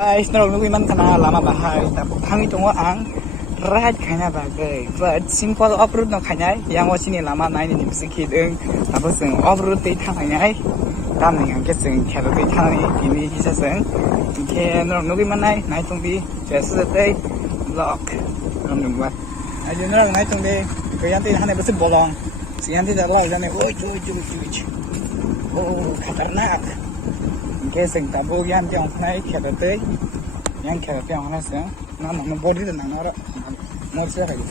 Guys, nunggu iman kena lama bahaya, tapi kami tunggu ang right kayaknya bagai, but simple off-road no kayaknya, yang wasini lama naik ni bisa kidung, tapi seng off-road di tangannya, tam dengan keseng kalau di tangan ini bisa seng, ke nunggu iman naik tunggu, just seperti vlog, nunggu, aja naik tunggu, kau yang di tangan bersih bolong, si yang di dalam jadi, oh, khatarnak. Keseng tabu yang tiang naik kereta, yang kereta yang mana sih? Nama body dan nama orang, mau siapa lagi?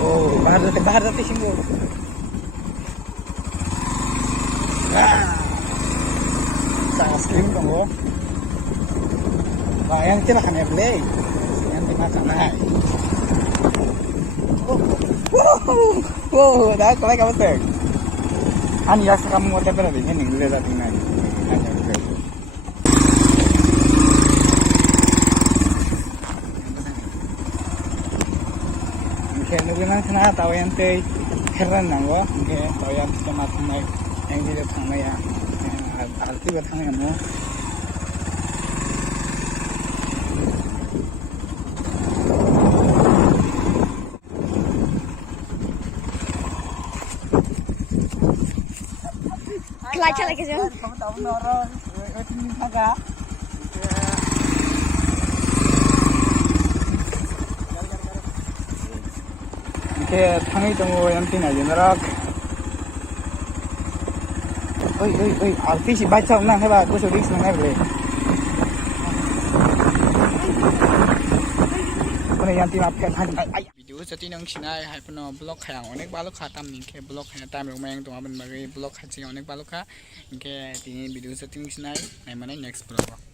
Oh, bahar dati singgung. Saya screen kamu. Wah, yang tidak kan play, yang tidak kan naik. Oh, dah kalau kamu teng. Ani ya kamu mau teper lagi ni boleh dah tinggal. Hanya boleh. Mungkin nunggu nanti na tahu yang teh keren nanggo. Mungkin tahu yang cuma tangmai yang di tangmai ya. Alti bertangmai kamu. Kelaca lagi sih. Kamu tahu noro, ini apa? Oke, tangi tunggu yang tinggal jenerak. Oi, alti si baca nang heba, aku sudah senang boleh. Kau yang tinggal kan? Video jadi nang sinai, hai puno blog yang onek balok khatam ningke blog yang time rumah yang tuh aman bagi blog haji onek balok ha, ningke ini video jadi nang sinai, hai mana next blog.